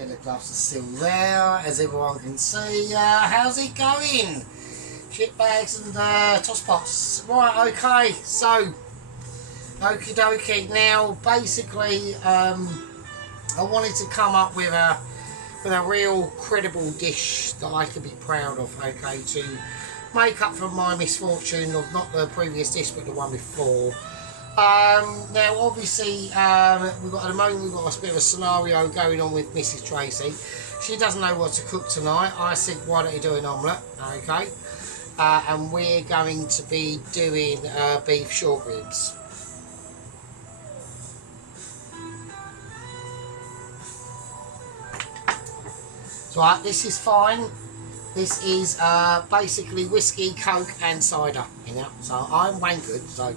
Yellow gloves are still there, as everyone can see. How's it going? Shit bags and toss pots. Right, okay, so okie dokie. Now, basically, I wanted to come up with a real credible dish that I could be proud of, okay, to make up for my misfortune of not the previous dish but the one before. Now obviously at the moment we've got a bit of a scenario going on with Mrs. Tracy. She doesn't know what to cook tonight. I said, why don't you do an omelette, okay, and we're going to be doing beef short ribs. So this is fine. This is basically whiskey, coke and cider, you know, so I'm wankered, so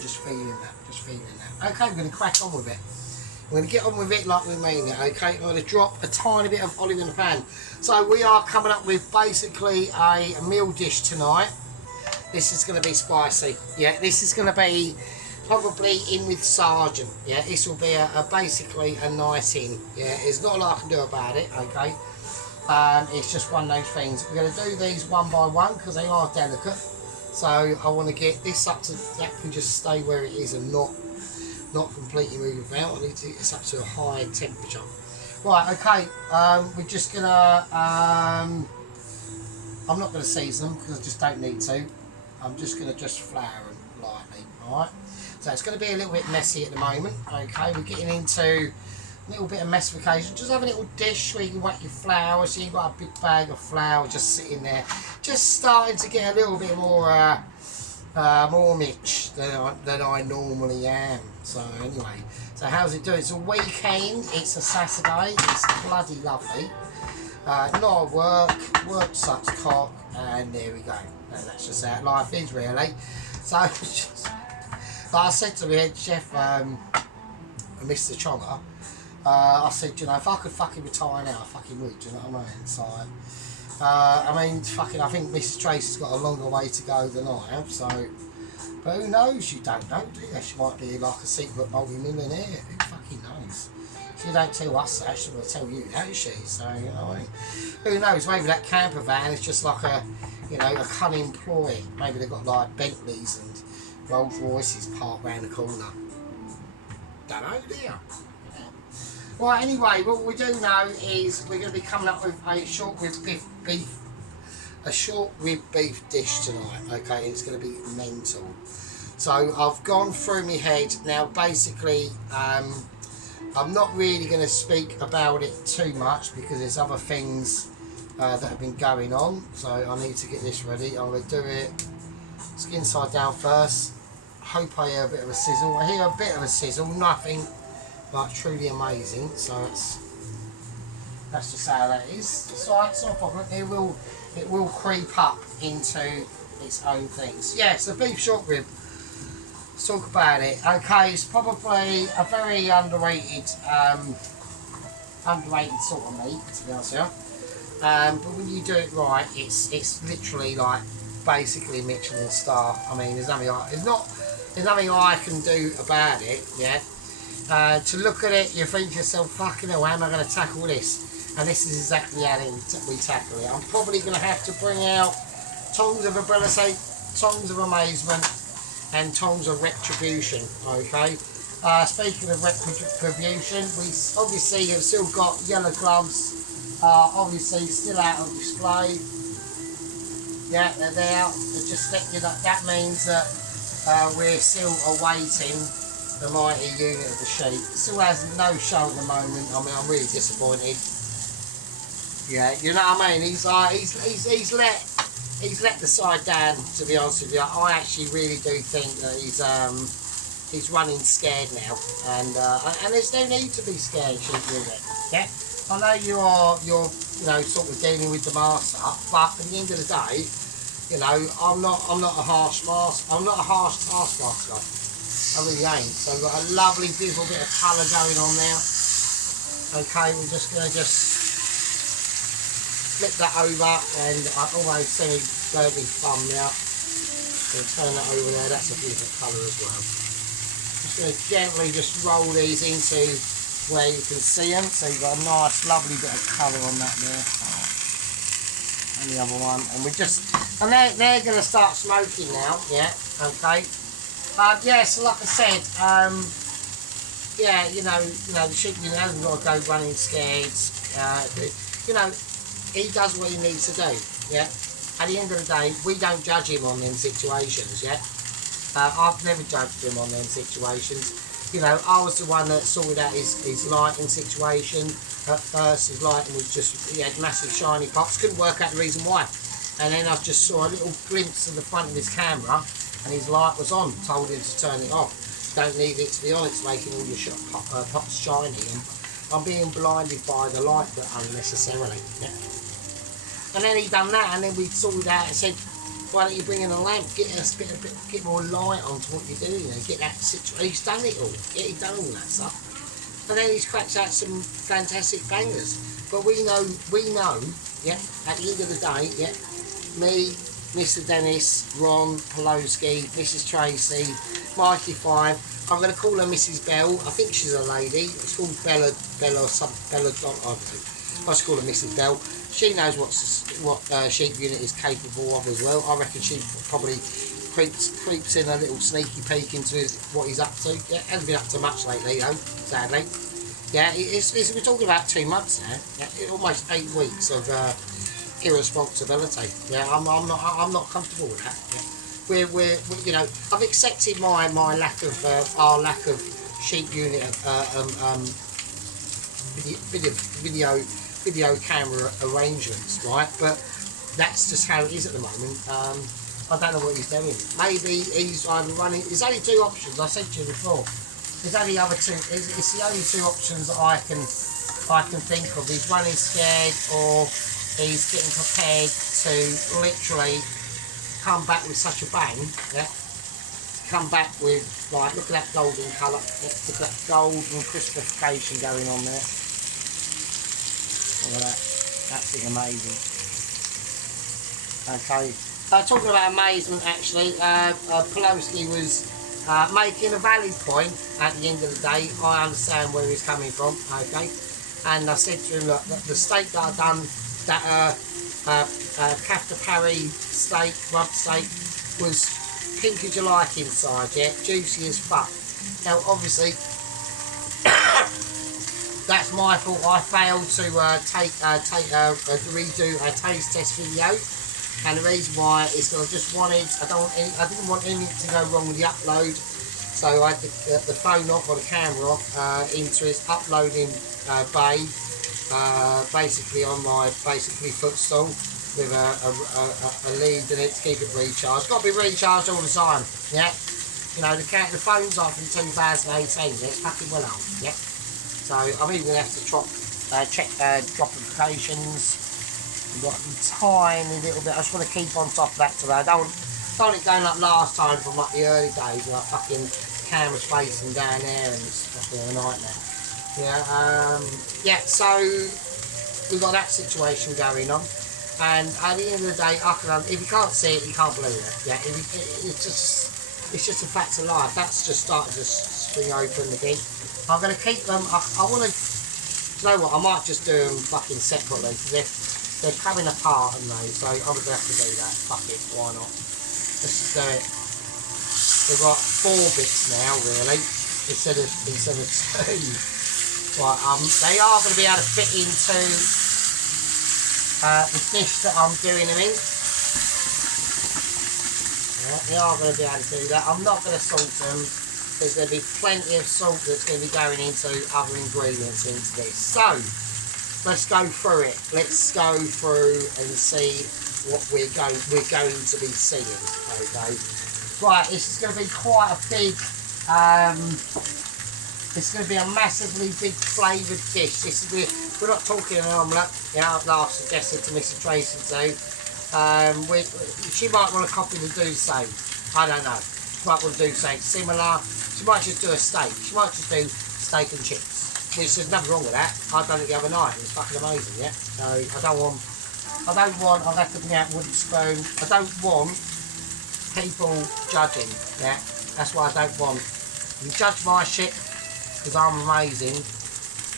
just feeling that. Okay, I'm going to crack on with it. I'm going to get on with it like we mean it, okay? I'm going to drop a tiny bit of olive in the pan. So we are coming up with basically a meal dish tonight. This is going to be spicy. Yeah, this is going to be probably in with Sergeant. Yeah, this will be basically a nice in. Yeah, there's not a lot I can do about it, okay? It's just one of those things. We're going to do these one by one because they are delicate. So I want to get this up to, that can just stay where it is and not completely move about. I need to get this up to a high temperature. Right, okay, we're just going to, I'm not going to season them because I just don't need to. I'm just going to flour them lightly, alright? So it's going to be a little bit messy at the moment, okay? We're getting into a little bit of messification. Just have a little dish where you can whack your flour, so you've got a big bag of flour just sitting there. Just starting to get a little bit more more mix than I normally am. So anyway, so how's it doing? It's a weekend, it's a Saturday, it's bloody lovely. Not at work sucks cock, and there we go. And that's just how life is, really. So, just, like I said to my head chef, Mr. Chonga, I said, you know, if I could fucking retire now, I fucking would, do you know what I mean? So, I mean, fucking, I think Mrs. Tracy's got a longer way to go than I have, so, but who knows? You don't know, do you? She might be like a secret multi-millionaire, who fucking knows? She don't tell us that, she will tell you, don't she? So, you know, I mean, who knows? Maybe that camper van is just like a, you know, a cunning ploy. Maybe they've got like Bentleys and Rolls Royces parked round the corner. Don't know, do you? Right, anyway, what we do know is we're going to be coming up with a short rib beef dish tonight, okay? It's going to be mental. So I've gone through my head. Now basically, I'm not really going to speak about it too much because there's other things that have been going on. So I need to get this ready. I'm going to do it skin side down first. Hope I hear a bit of a sizzle. I hear a bit of a sizzle, nothing like truly amazing. So that's just how that is. So it's not a problem. It will creep up into its own things. Yeah, so beef short rib. Let's talk about it. Okay, it's probably a very underrated sort of meat, to be honest with you. But when you do it right, it's literally like basically Michelin star. I mean, there's nothing I can do about it. Yeah. To look at it, you think to yourself, fucking hell, how am I going to tackle this? And this is exactly how we tackle it. I'm probably going to have to bring out tongs of ability, tongs of amazement, and tongs of retribution, okay? Speaking of retribution, we obviously have still got yellow gloves, obviously still out of display. Yeah, they're there. Just let you know, that means that we're still awaiting the mighty unit of the sheep. Still has no show at the moment. I mean, I'm really disappointed. Yeah, you know what I mean? He's let the side down, to be honest with you. I actually really do think that he's running scared now, and there's no need to be scared, sheep unit. Yeah, I know you're you know, sort of dealing with the master, but at the end of the day, you know, I'm not a harsh taskmaster. I really ain't. So we've got a lovely, beautiful bit of colour going on now. Okay, we're just going to flip that over, and I almost semi-burnt my thumb now. Going to turn that over there. That's a beautiful colour as well. Just going to gently just roll these into where you can see them. So you've got a nice, lovely bit of colour on that there. And the other one, and they're going to start smoking now. Yeah. Okay. Yeah. So like I said, yeah, you know, the sheep unit hasn't got to go running scared. You know, he does what he needs to do. Yeah. At the end of the day, we don't judge him on them situations. Yeah. I've never judged him on them situations. You know, I was the one that sorted out his lighting situation. At first, his lighting was he had massive shiny pops. Couldn't work out the reason why. And then I just saw a little glimpse of the front of his camera, and his light was on. Told him to turn it off. Don't need it to be on. It's making all your pops shiny. And I'm being blinded by the light unnecessarily. Yeah. And then he done that, and then we sorted out and said, why don't you bring in a lamp, get more light onto what you're doing, and get that situation. He's done it all. Yeah, he's done all that stuff. And then he's cracked out some fantastic bangers. But we know, yeah, at the end of the day, yeah, me, Mr. Dennis, Ron, Pelowski, Mrs. Tracy, Mikey 5, I'm going to call her Mrs. Bell. I think she's a lady. It's called Bella or something, Bella, I don't know. Let's call her Mrs. Bell. She knows what sheep unit is capable of as well. I reckon she probably creeps in a little sneaky peek into what he's up to. Yeah, hasn't been up to much lately though, sadly. Yeah, we're talking about 2 months now. Yeah, almost 8 weeks of irresponsibility. Yeah, I'm not comfortable with that. Yeah. We're you know, I've accepted my lack of our lack of sheep unit video camera arrangements, right? But that's just how it is at the moment. I don't know what he's doing. Maybe he's either running. There's only 2 options. I said to you before. There's only other 2. It's the only 2 options that I can think of. He's running scared, or he's getting prepared to literally come back with such a bang. Yeah. Come back with, like, look at that golden colour. Look at that golden crispification going on there. Look at that. Absolutely amazing. Okay. Talking about amazement, actually, Pelowski was making a valid point at the end of the day. I understand where he's coming from, okay? And I said to him, look, the steak that I've done, that Kafta Parry steak, rump steak, was pink as you like inside, yeah? Juicy as fuck. Now, obviously, that's my fault. I failed to redo a taste test video. And the reason why is because I didn't want anything to go wrong with the upload, so I had the phone off or the camera off into its uploading bay, basically on my footstool with a lead in it to keep it recharged. Got to be recharged all the time, yeah. You know, the phone's off in 2018. It's fucking well old, yeah. So I'm even gonna have to check drop notifications. We've got a tiny little bit. I just want to keep on top of that today. I don't want it going like last time from like the early days where I fucking camera's facing down there and it's fucking a nightmare. Yeah, yeah, so we've got that situation going on. And at the end of the day, if you can't see it, you can't believe it. Yeah, it's just a fact of life. That's just started to spring open again. I'm going to keep them. I want to. You know what? I might just do them fucking separately because they're coming apart, aren't they? So I'm going to have to do that. Fuck it, why not? Let's just do it. We've got 4 bits now, really, instead of 2. Right, they are going to be able to fit into the dish that I'm doing them in. Yeah, they are going to be able to do that. I'm not going to salt them. There's going to be plenty of salt that's going to be going into other ingredients into this. So, let's go through it. Let's go through and see what we're going to be seeing. Okay. Right, this is going to be quite a big. It's going to be a massively big flavoured dish. We're not talking an omelette. Yeah, I've suggested to Mrs. Tracy too. She might want to copy the do same. I don't know. She might want to do something similar. She might just do a steak. She might just do steak and chips. Which there's nothing wrong with that. I've done it the other night. It was fucking amazing, yeah. So I'll have to bring out wooden spoon. I don't want people judging, yeah? That's what I don't want. You judge my shit because I'm amazing,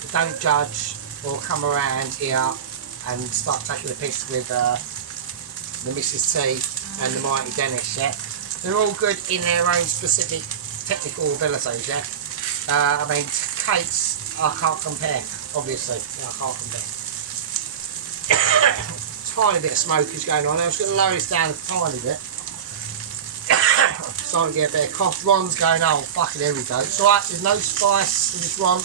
but don't judge or come around here and start taking the piss with the Mrs. T and the Mighty Dennis, yeah? They're all good in their own specific technical abilities, yeah? I mean, Kate's, I can't compare, obviously. I can't compare. Tiny bit of smoke is going on. I'm just going to lower this down a tiny bit. Starting to get a bit of cough. Ron's going, oh, fucking, there we go. It's alright, there's no spice in this Ron.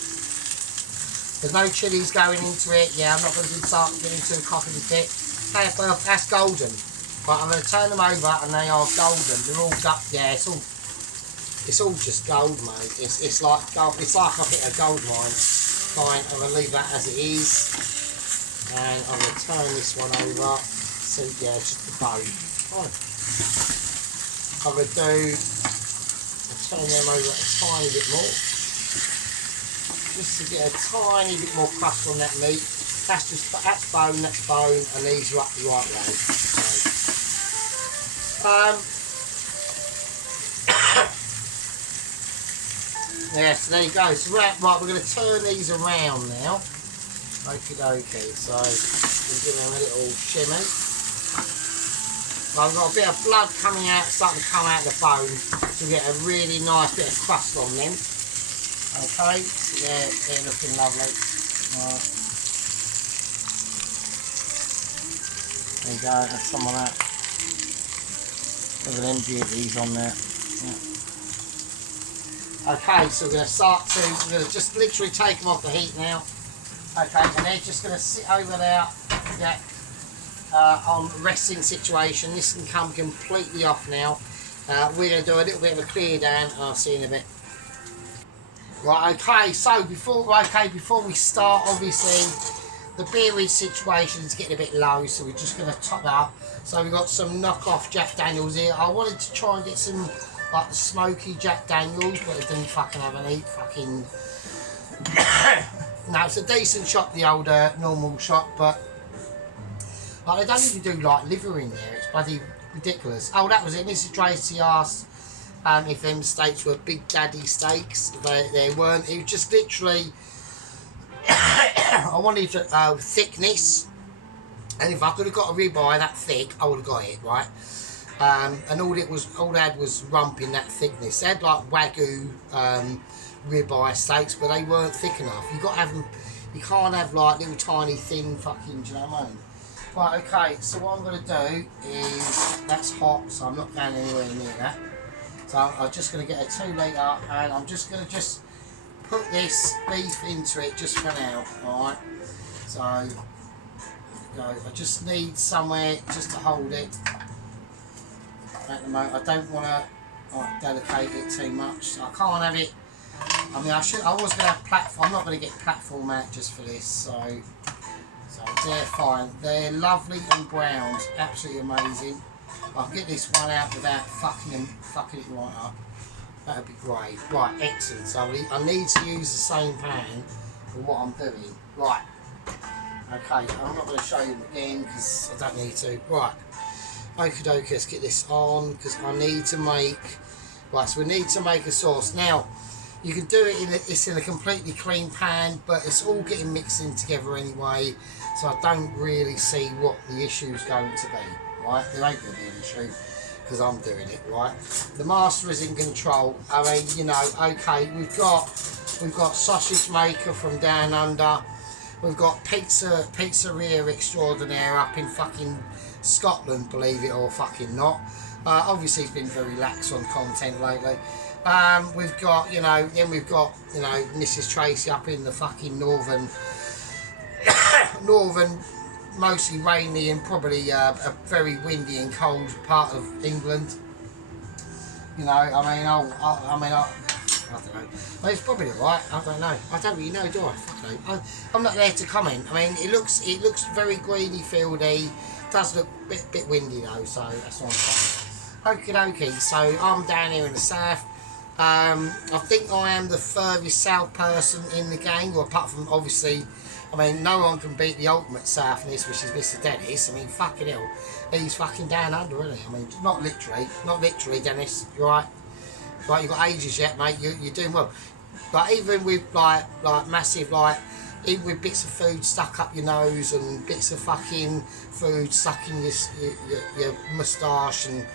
There's no chilies going into it. Yeah, I'm not going to start getting too coughing fit. Hey, that's golden. But I'm going to turn them over and they are golden. They're all gut. Yeah, it's all just gold, mate. It's like gold. It's like I've hit a gold mine. Fine, I'm going to leave that as it is. And I'm going to turn this one over. So yeah, just the bone. Fine. I'm going to turn them over a tiny bit more. Just to get a tiny bit more crust on that meat. That's bone, and these are up the right way. Yeah, so there you go. So right, we're going to turn these around now. Okie dokie. So we'll give them a little shimmy. I've got a bit of blood coming out, starting to come out of the bone, to get a really nice bit of crust on them. Okay, yeah, they're looking lovely. Right. There you go, that's some of that. Look at them beauties on there. Yeah. Okay, so we're going to just literally take them off the heat now. Okay, and they're just going to sit over there, yeah, on resting situation. This can come completely off now. We're going to do a little bit of a clear down, and I'll see you in a bit. Right, okay, so before we start, obviously, the beerage situation is getting a bit low, so we're just going to top that up. So we've got some knockoff Jack Daniels here. I wanted to try and get some, like, the smoky Jack Daniels, but it didn't fucking have any fucking... No, it's a decent shot, the old normal shot, but like, they don't even do like liver in there. It's bloody ridiculous. Oh, that was it. Mrs. Tracy asked if them steaks were Big Daddy steaks. They weren't. It was just literally I wanted thickness, and if I could have got a ribeye that thick, I would have got it, right? And all they had was rump in that thickness. They had like Wagyu ribeye steaks, but they weren't thick enough. You got to have them. You can't have like little tiny thin fucking. Do you know what I mean? Right. Okay. So what I'm going to do is, that's hot, so I'm not going anywhere near that. So I'm just going to get a 2 litre, and I'm just going to put this beef into it just for now. All right. So I just need somewhere just to hold it. At the moment, I don't want to delicate it too much. So I can't have it. I mean, I was going to have platform. I'm not going to get platform out just for this. So they're fine. They're lovely and browned. Absolutely amazing. I'll get this one out without fucking it right up. That would be great. Right, excellent. So I need to use the same pan for what I'm doing. Right. Okay, I'm not going to show you again because I don't need to. Right. Okie dokie, let's get this on because I need to make... Right, so we need to make a sauce. Now, you can do it it's in a completely clean pan, but it's all getting mixed in together anyway, so I don't really see what the issue is going to be, right? There ain't going to be an issue because I'm doing it, right? The master is in control. I mean, you know, okay, we've got sausage maker from down under. We've got pizzeria extraordinaire up in fucking Scotland, believe it or fucking not. Obviously, he's been very lax on content lately. We've got, then we've got, Mrs. Tracy up in the fucking northern, mostly rainy and probably a very windy and cold part of England. I don't know. Well, it's probably alright. I don't know. I don't really know, do I? Fuck no. I'm not there to comment. I mean, it looks very greeny, fieldy. It does look a bit windy though, so that's what I'm saying. Okie dokie. So I'm down here in the south. I think I am the furthest south person in the game, well, apart from obviously I mean, no one can beat the ultimate Southness, which is Mr. Dennis. I mean, fucking hell, he's fucking down under, isn't he? I mean, not literally, Dennis. You're right. Right, you've got ages yet, mate. You're doing well. But even with like massive, like, even with bits of food stuck up your nose and bits of fucking food stuck in your moustache and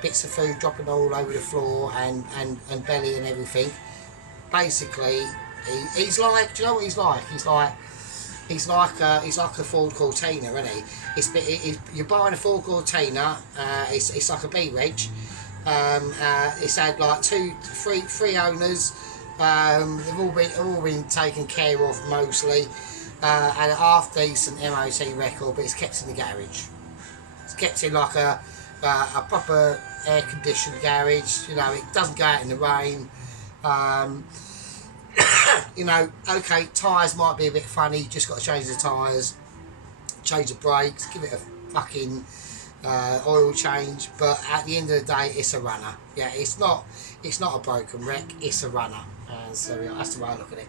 bits of food dropping all over the floor and belly and everything. Basically, he's like, do you know what he's like? He's like a Ford Cortina, isn't he? You're buying a Ford Cortina. It's like a B-Reg. It's had like three owners. They've all been taken care of mostly, and a half decent MOT record, but it's kept in the garage. It's kept in like a proper air conditioned garage. You know, it doesn't go out in the rain. You know, okay, tyres might be a bit funny. You just got to change the tyres, change the brakes, give it a fucking oil change. But at the end of the day, it's a runner. Yeah, it's not a broken wreck. It's a runner. And so yeah, that's the way I look at it.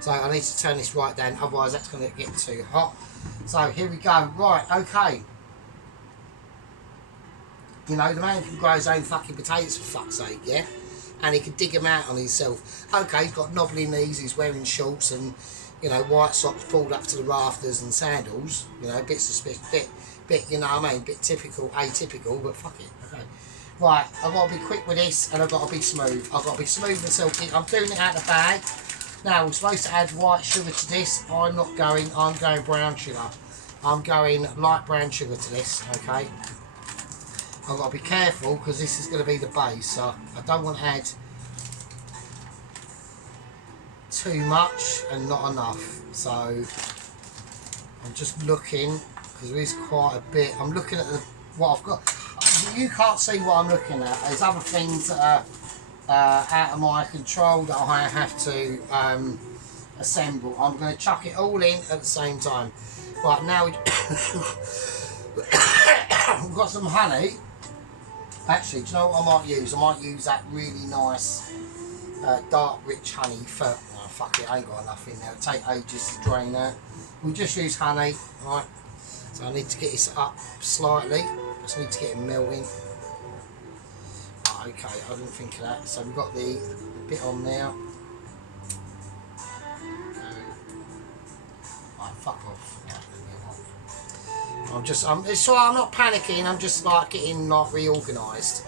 So I need to turn this right down, otherwise that's going to get too hot. So here we go. Right, okay. You know, the man can grow his own fucking potatoes, for fuck's sake, yeah? And he can dig them out on himself. Okay, he's got knobbly knees, he's wearing shorts and, you know, white socks pulled up to the rafters and sandals. You know, bit, you know what I mean, bit typical, atypical, but fuck it, okay. Right, I've got to be quick with this and I've got to be smooth. I've got to be smooth and silky. I'm doing it out of the bag. Now, we're supposed to add white sugar to this. I'm going brown sugar. I'm going light brown sugar to this, okay. I've got to be careful because this is going to be the base, so I don't want to add too much and not enough. So I'm just looking, because there is quite a bit. I'm looking at what I've got. You can't see what I'm looking at. There's other things that are out of my control that I have to assemble. I'm going to chuck it all in at the same time. Right, now we've got some honey. Actually, do you know what I might use? I might use that really nice dark rich honey for, oh fuck it, I ain't got enough in there. It'll take ages to drain that. We'll just use honey, right? So I need to get this up slightly. Just need to get it melting. Right, okay, I didn't think of that. So we've got the bit on there. Right, fuck off. It's alright, I'm not panicking, I'm just like getting like reorganised.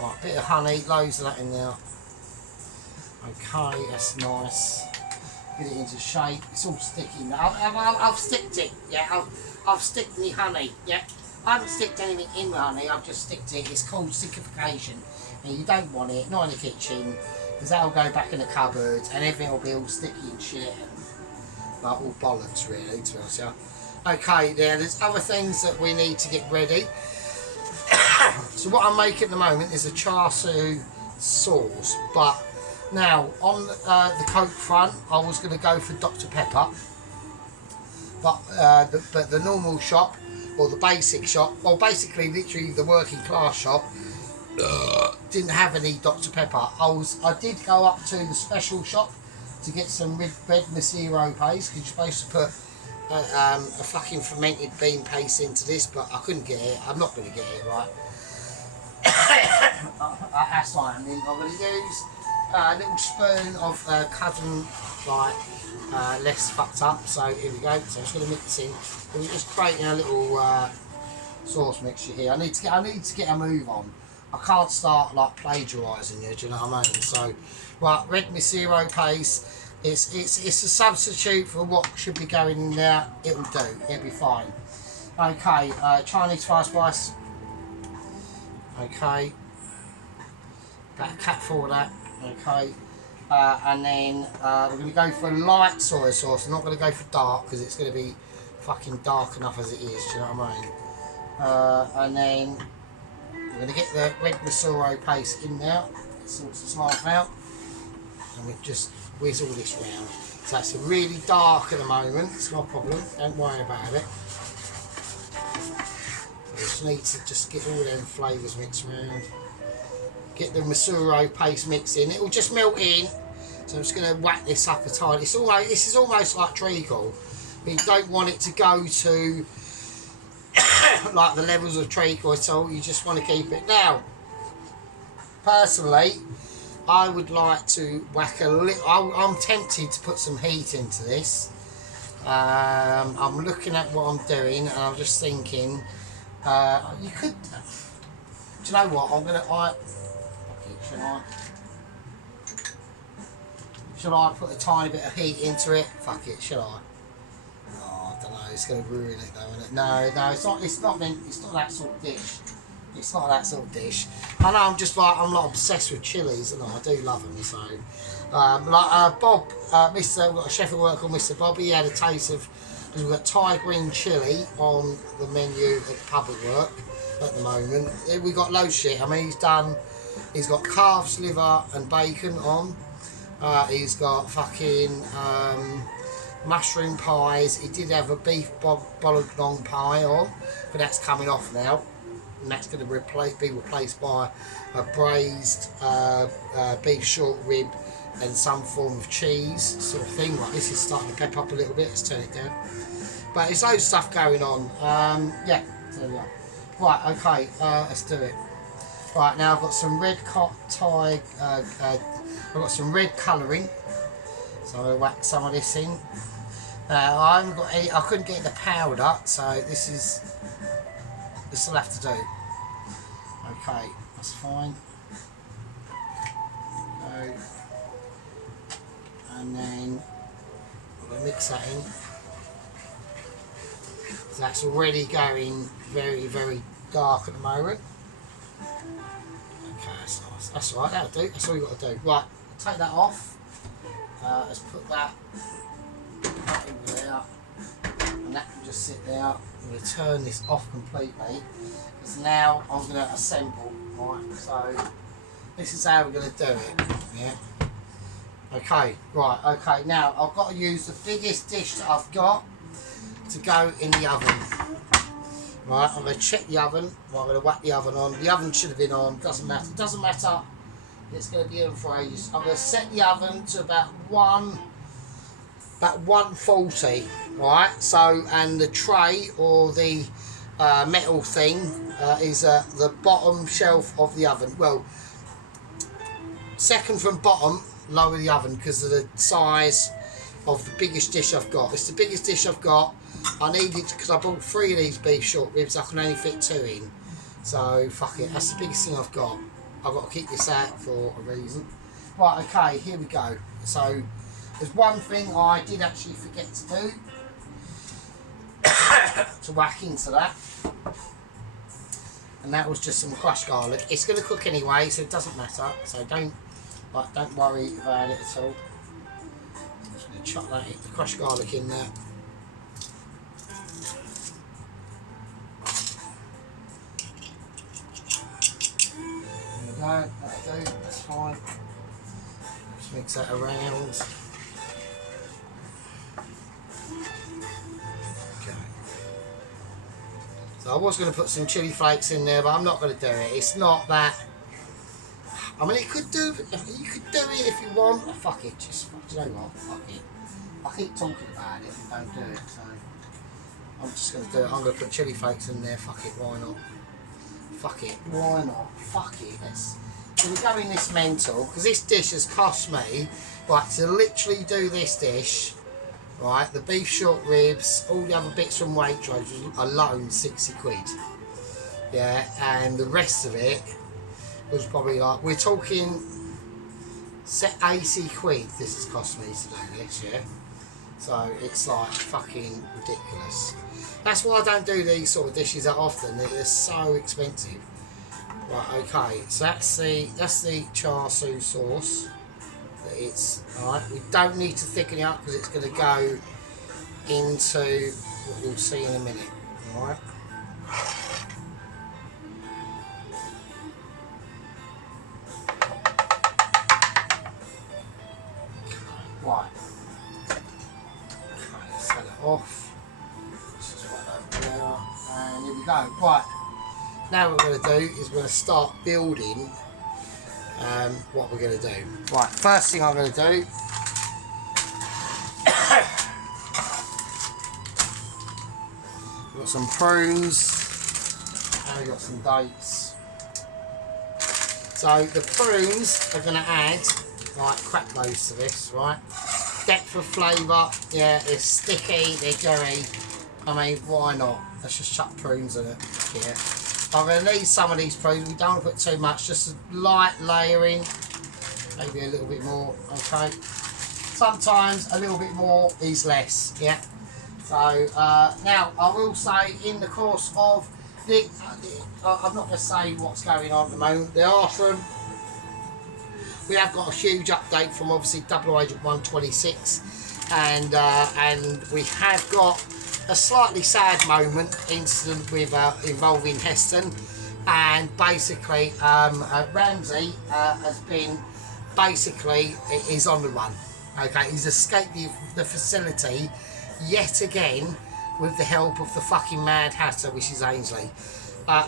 Right, a bit of honey, loads of that in there. Okay, that's nice. Get it into shape. It's all sticky now. I've sticked it, yeah. I've sticked the honey, yeah. I haven't sticked anything in the honey, I've just sticked it. It's called stickification. And you don't want it, not in the kitchen, because that'll go back in the cupboard and everything will be all sticky and shit. And like all bollocks really, to be honest, yeah. Okay, there's other things that we need to get ready. So what I'm making at the moment is a char siu sauce. But now, on the Coke front, I was going to go for Dr Pepper. But the normal shop, or the basic shop, or basically literally the working class shop, didn't have any Dr Pepper. I did go up to the special shop to get some red Macero paste, because you're supposed to put a fucking fermented bean paste into this, but I couldn't get it. I'm not going to get it right. That's fine. I'm going to use a little spoon of Cudden, like less fucked up. So here we go. So I'm just going to mix in. We're just creating a little sauce mixture here. I need to get a move on. I can't start like plagiarising you. Do you know what I mean? So right, red Macero paste. It's a substitute for what should be going in there. It'll do. It'll be fine. Okay, Chinese fire spice. Okay. About a cupful of that. Okay. And then we're going to go for light soy sauce. I'm not going to go for dark because it's going to be fucking dark enough as it is. Do you know what I mean? And then we're going to get the red Macero paste in there. Sort the slice out. And we just whiz all this round. So it's really dark at the moment, it's no problem, don't worry about it. We just need to just get all them flavours mixed around. Get the Macero paste mixed in, it will just melt in So I'm just going to whack this up a tiny. This is almost like treacle, but you don't want it to go to like the levels of treacle at all. You just want to keep it. Now, personally, I would like to whack a little. I'm tempted to put some heat into this. I'm looking at what I'm doing, and I'm just thinking, you could. Do you know what? I'm gonna. Should I put a tiny bit of heat into it? Fuck it. Should I? Oh, I don't know. It's gonna ruin it, though, isn't it? No, it's not. It's not meant. It's not that sort of dish. It's not that sort of dish. I know I'm not obsessed with chilies, and I do love them. So, Bob, we've got a chef at work called Mr. Bob. He had a taste of, because we've got Thai green chili on the menu at public work at the moment. We got loads of shit. I mean, he's got calf's liver and bacon on. He's got fucking mushroom pies. He did have a beef bolognese pie on, but that's coming off now. And that's going to be replaced by a braised beef short rib and some form of cheese sort of thing. Right, this is starting to pep up a little bit. Let's turn it down. But it's loads of stuff going on. Yeah, there we go. Right, okay, let's do it. Right, now I've got some red Thai. I've got some red colouring, so I'm going to whack some of this in. I haven't got any. I couldn't get the powder, so this will have to do. Okay, that's fine. And then I'm going to mix that in. So that's already going very, very dark at the moment. Okay, that's nice. That's all right, that'll do. That's all you've got to do. Right, take that off. Let's put that over there. And that can just sit there. I'm going to turn this off completely, because now I'm going to assemble. Right, so this is how we're going to do it. Yeah. Okay, right, okay. Now I've got to use the biggest dish that I've got to go in the oven. Right, I'm going to check the oven. Right, I'm going to whack the oven on. The oven should have been on. Doesn't matter. Doesn't matter. It's going to be on for ages. I'm going to set the oven to about 140. Right. So, and the tray or the metal thing is the bottom shelf of the oven. Well, second from bottom, lower the oven because of the size of the biggest dish I've got. It's the biggest dish I've got. I need it because I bought 3 of these beef short ribs. I can only fit 2 in. So, fuck it. That's the biggest thing I've got. I've got to keep this out for a reason. Right, okay, here we go. So, there's one thing I did actually forget to do. To whack into that. And that was just some crushed garlic. It's going to cook anyway, so it doesn't matter. So, don't worry about it at all. I'm just going to chop the crushed garlic in there. That'll do, that's fine. Just mix that around. Okay. So I was going to put some chili flakes in there, but I'm not going to do it. It's not that. I mean, you could do it if you want. Oh, fuck it, just you know what? Fuck it. I keep talking about it and don't do it, so I'm just going to do it. I'm going to put chili flakes in there. Fuck it, why not? Fuck it, why not? Fuck it, let's. So we're going this mental, because this dish has cost me, right, to literally do this dish, right, the beef short ribs, all the other bits from Waitrose alone, 60 quid. Yeah, and the rest of it was probably like, we're talking 80 quid this has cost me to do this, yeah? So it's like fucking ridiculous. That's why I don't do these sort of dishes that often. They're so expensive. Right, okay. So that's the char siu sauce. It's alright. We don't need to thicken it up because it's going to go into what you'll see in a minute. Alright. Right. Okay, let's set it off. And here we go. Right, now what we're going to do is we're going to start building what we're going to do. Right, first thing I'm going to do, we've got some prunes and we've got some dates. So the prunes are going to add, like, crack those to this, right? Depth of flavour, yeah, it's sticky, they're gooey. I mean, why not? Let's just chuck prunes in it here. I'm going to need some of these prunes. We don't want to put too much, just a light layering, maybe a little bit more, okay? Sometimes a little bit more is less, yeah? So, now, I will say in the course of I'm not going to say what's going on at the moment. There are some. We have got a huge update from obviously Double Agent 126, and we have got a slightly sad incident with involving Heston, and basically Ramsey has been is on the run. Okay, he's escaped the facility yet again with the help of the fucking Mad Hatter, which is Ainsley.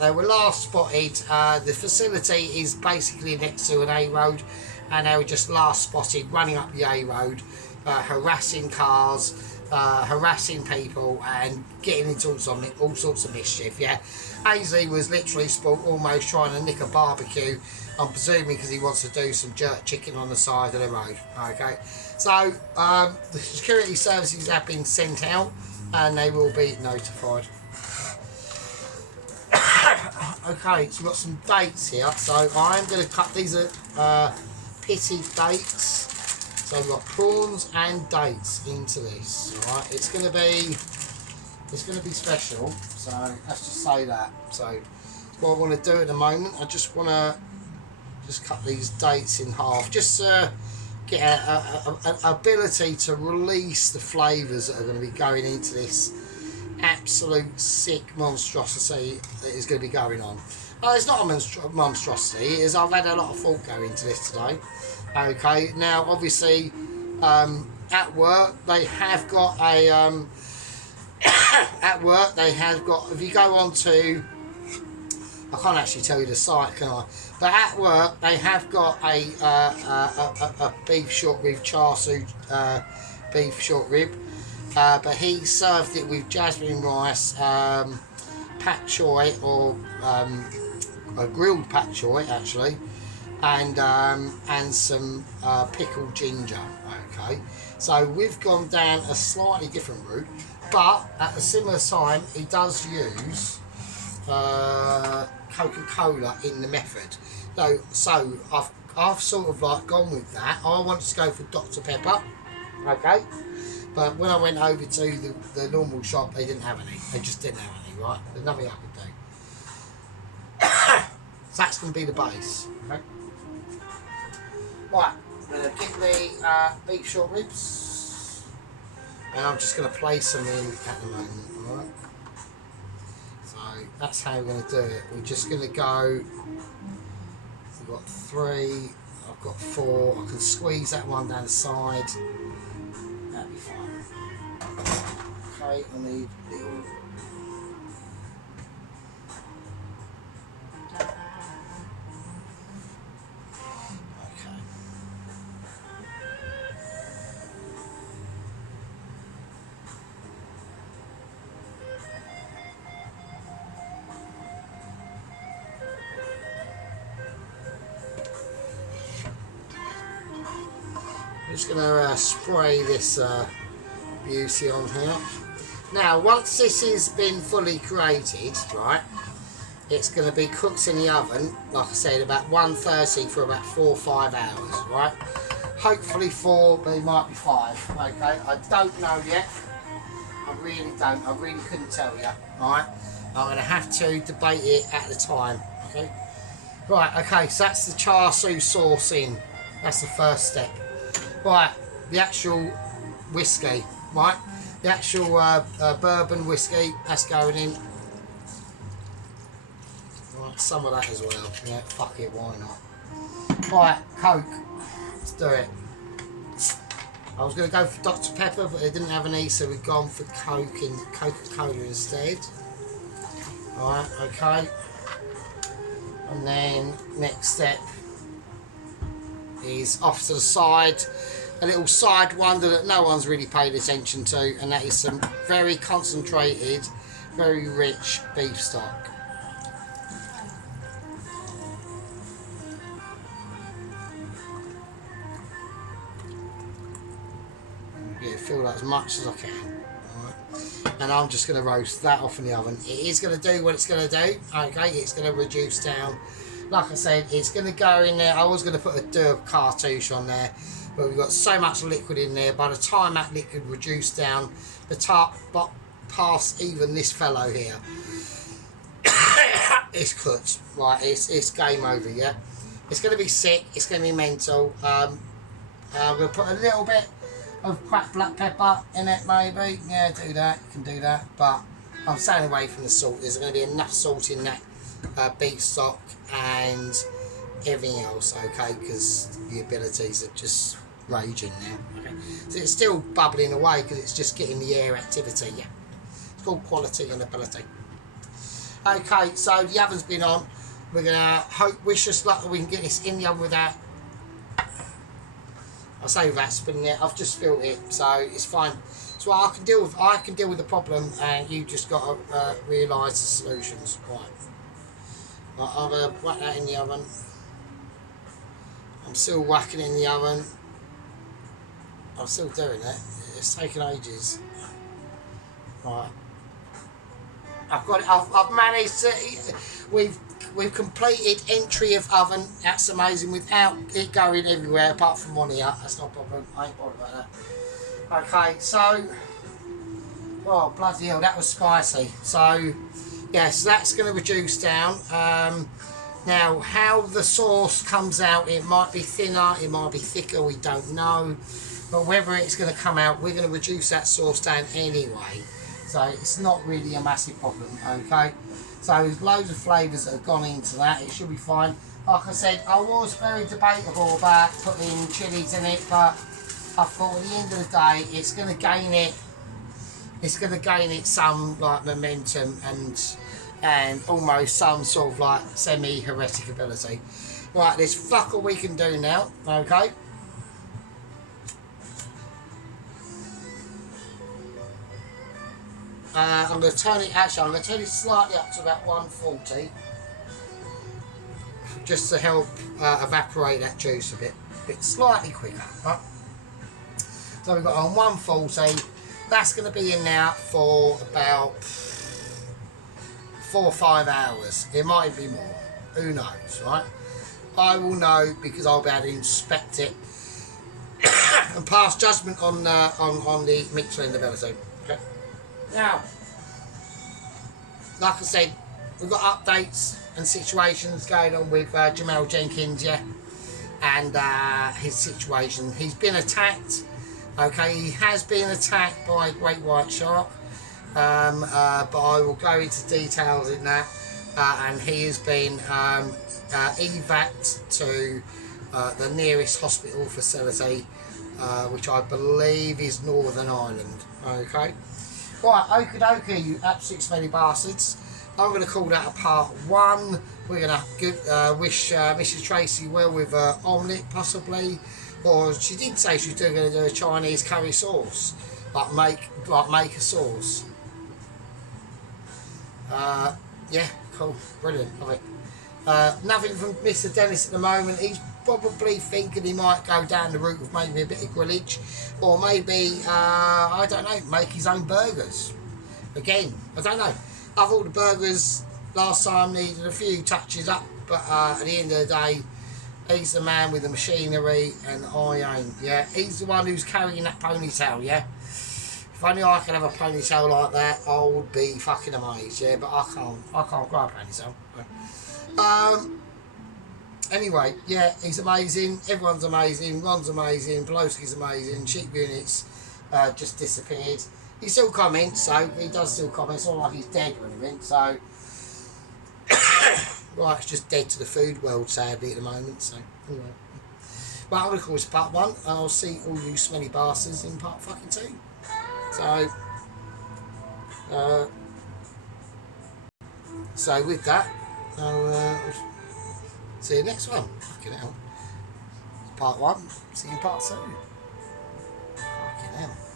They were last spotted, the facility is basically next to an A road, and they were just last spotted running up the A road, harassing cars, harassing people and getting into all sorts of mischief, yeah. Ainsley was literally almost trying to nick a barbecue, I'm presuming because he wants to do some jerk chicken on the side of the road, okay. So, the security services have been sent out, and they will be notified. Okay, so we've got some dates here. So I'm going to cut these pitted dates. So we've got prawns and dates into this. Right, it's going to be special. So let's just say that. So what I want to do at the moment, I just want to cut these dates in half, just get an ability to release the flavours that are going to be going into this absolute sick monstrosity that is going to be going on. It's not a monstrosity, it is. I've had a lot of thought going into this today. Okay, now obviously at work they have got a if you go on to, I can't actually tell you the site, can I? But at work they have got a beef short rib char siu beef short rib, but he served it with jasmine rice, pat choy, or a grilled pat choy actually, and some pickled ginger. Okay, so we've gone down a slightly different route, but at a similar time he does use Coca-Cola in the method. So I've sort of like gone with that. I wanted to go for Dr. Pepper, okay, but when I went over to the normal shop, they didn't have any. They just didn't have any, right? There's nothing I could do. So that's going to be the base, okay? Right, I'm going to get the beef short ribs, and I'm just going to place them in at the moment, alright? So that's how we're going to do it. We're just going to go. We've got 3, I've got 4, I can squeeze that one down the side, that'd be fine. Okay, I need little, okay. I'm just going to spray this beauty on here. Now, once this has been fully created, right, it's going to be cooked in the oven, like I said, about 130 for about 4 or 5 hours, right? Hopefully 4, but it might be 5, okay? I don't know yet. I really don't. I really couldn't tell you, alright? I'm going to have to debate it at the time, okay? Right, okay, so that's the char siu sauce in. That's the first step. Right, the actual whiskey, right? The actual bourbon whiskey, that's going in. Right, some of that as well. Yeah, fuck it, why not? Right, Coke. Let's do it. I was going to go for Dr. Pepper, but they didn't have any, so we've gone for Coke and Coca-Cola instead. Alright, okay. And then, next step. is off to the side, a little side wonder that no one's really paid attention to, and that is some very concentrated, very rich beef stock. Yeah, fill that as much as I can. And I'm just going to roast that off in the oven. It is going to do what it's going to do. Okay, it's going to reduce down. Like I said, it's going to go in there. I was going to do a cartouche on there, but we've got so much liquid in there. By the time that liquid reduced down the top, but past even this fellow here, it's cooked. Right, it's game over. Yeah, it's going to be sick. It's going to be mental. We'll put a little bit of cracked black pepper in it, maybe. Yeah, do that. You can do that. But I'm staying away from the salt. There's going to be enough salt in that beef stock and everything else, okay, because the abilities are just raging now. Okay, so it's still bubbling away because it's just getting the air activity. Yeah, it's called quality and ability. Okay, so the oven's been on. We're gonna wish us luck that we can get this in the oven without. I say without spinning it. I've just spilled it, so it's fine. So I can deal with the problem, and you just got to realise the solutions. Right. I'm going to whack that in the oven. I'm still whacking in the oven. I'm still doing it. It's taken ages. Right. I've got it. I've managed to. We've completed entry of oven. That's amazing without it going everywhere apart from one here. That's not a problem. I ain't bothered about that. Okay, so. Oh bloody hell! That was spicy. So. Yes, that's going to reduce down. Now, how the sauce comes out, it might be thinner, it might be thicker, we don't know. But whether it's going to come out, we're going to reduce that sauce down anyway. So it's not really a massive problem, okay? So there's loads of flavours that have gone into that. It should be fine. Like I said, I was very debatable about putting chilies in it, but I thought at the end of the day, it's going to gain it. It's going to gain it some like momentum and almost some sort of like semi-heretic ability. Right, there's fuck all we can do now, okay? I'm going to turn it slightly up to about 140 just to help evaporate that juice a bit slightly quicker, right? So we've got on 140. That's going to be in now for about 4 or 5 hours. It might be more. Who knows, right? I will know because I'll be able to inspect it and pass judgment on the Michelin ability. Okay. Now, like I said, we've got updates and situations going on with Jamal Jenkins, yeah, and his situation. He's been attacked. Okay, he has been attacked by a great white shark, but I will go into details in that. And he has been evac'd to the nearest hospital facility, which I believe is Northern Ireland. Okay, right, okie dokie, you absolute smelly bastards. I'm going to call that a part 1. We're going to wish Mrs. Tracy well with omelette, possibly. Or she did say she was going to do a Chinese curry sauce, make a sauce. Yeah, cool, brilliant, love it. Nothing from Mr. Dennis at the moment. He's probably thinking he might go down the route of maybe a bit of grillage, or maybe I don't know, make his own burgers. Again, I don't know. I thought the burgers last time needed a few touches up, but at the end of the day, he's the man with the machinery and I ain't, yeah. He's the one who's carrying that ponytail, yeah. If only I could have a ponytail like that, I would be fucking amazed, yeah. But I can't grow a ponytail. Anyway, yeah, he's amazing. Everyone's amazing. Ron's amazing. Pelosi's amazing. Cheap Units just disappeared. He still comments, so he does still comment. It's not like he's dead or anything, so... Right, it's just dead to the food world, sadly, at the moment, so anyway. Well, I'm going to call this part 1, and I'll see all you smelly bastards in part fucking 2. So with that, I'll see you next one. Fucking hell. part one. See you in part two. Fucking hell.